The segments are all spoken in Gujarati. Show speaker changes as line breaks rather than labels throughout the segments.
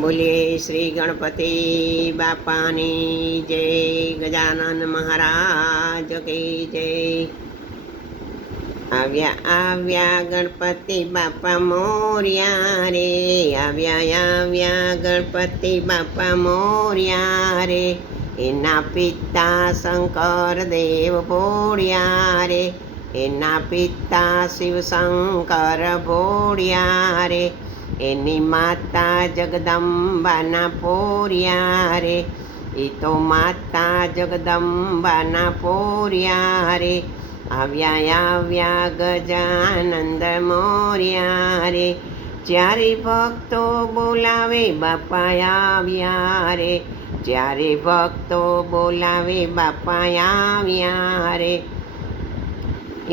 બોલીએ શ્રી ગણપતિ બાપાની જય ગજાનન મહારાજ કી જય. આવ્યા આવ્યા ગણપતિ બાપા મોર્યા રે. આવ્યા આવ્યા ગણપતિ બાપા મોર્યા રે. એના પિતા શંકર દેવ ભોળ્યા રે. એના પિતા શિવ શંકર ભોળ્યા રે. એની માતા જગદંબાના પોર્યા રે એ તો માતા જગદંબાના પોર્યા રે આવ્યા આવ્યા ગજાનંદ મોર્યા રે જ્યારે ભક્તો બોલાવે બાપા આવ્યા રે જ્યારે ભક્તો બોલાવે બાપા આવ્યા રે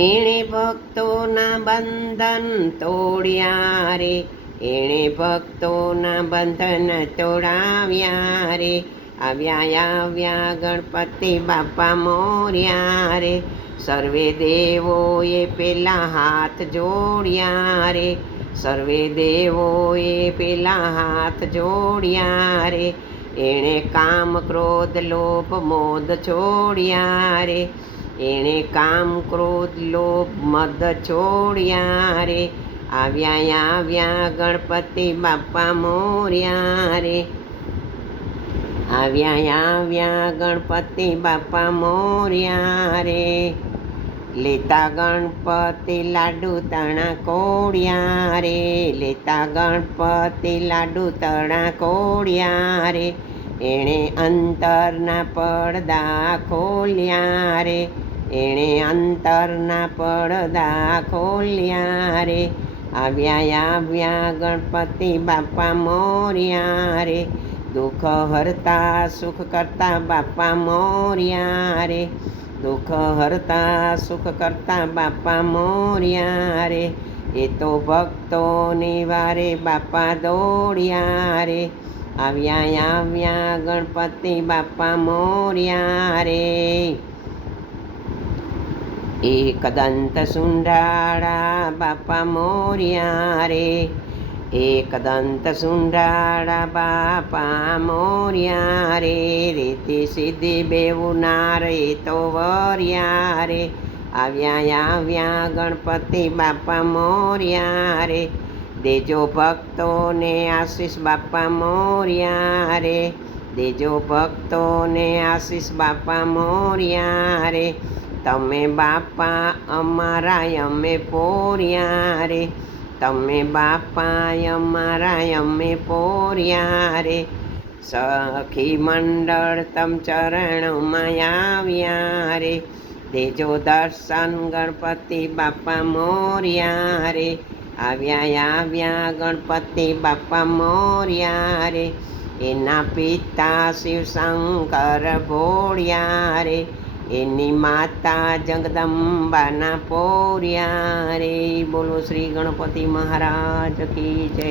એણે ભક્તોના બંધન તોડ્યા રે એણે ભક્તોના બંધન તોડાવ્યા રે. આવ્યા આવ્યા ગણપતિ બાપા મોર્યા રે. સર્વે દેવોએ પેલા હાથ જોડ્યા રે. સર્વે દેવોએ પેલા હાથ જોડ્યા રે. એણે કામ, ક્રોધ, લોભ, મોદ છોડ્યા રે. એણે કામ, ક્રોધ, લોભ, મદ છોડ્યા રે. આવ્યા આવ્યા ગણપતિ બાપા મોર્યા રે. આવ્યા આવ્યા ગણપતિ બાપા મોર્યા રે. લેતા ગણપતિ લાડુ તણા કોળ્યા રે. લેતા ગણપતિ લાડુ તણા કોળ્યા રે. એણે અંતરના પડદા ખોલ્યા રે. એણે અંતરના પડદા ખોલ્યા રે. આવ્યા આવ્યા ગણપતિ બાપા મોર્યા રે. દુઃખ હરતા, સુખ કરતા બાપા મોર્યા રે. દુઃખ હરતા, સુખ કરતા બાપા મોર્યા રે. એ તો ભક્તોની વારે બાપા દોડ્યા રે. આવ્યા આવ્યા ગણપતિ બાપા મોર્યા રે. સુંડાળા બાપા મોર્યા રે એક દંત સુંડાળા બાપા મોર્યા રે રીતિ સિદ્ધિ બેવું ના રે તો વર્યા રે આવ્યા આવ્યા ગણપતિ બાપા મોર્યા રે દેજો ભક્તોને આશીષ બાપા મોર્યા રે દેજો ભક્તોને આશીષ બાપા મોર્યા રે તમે બાપા અમારા અમે પોર્યા રે. તમે બાપા અમારા અમે પોર્યા રે. સખી મંડળ તમ ચરણમાં આવ્યા રે. દેજો દર્શન ગણપતિ બાપા મોર્યા રે. આવ્યા આવ્યા ગણપતિ બાપા મોર્યા રે. એના પિતા શિવશંકર ભોળ્યા રે. એની માતા જગદંબાના પોર્યા રે. બોલો શ્રી ગણપતિ મહારાજ કી જય.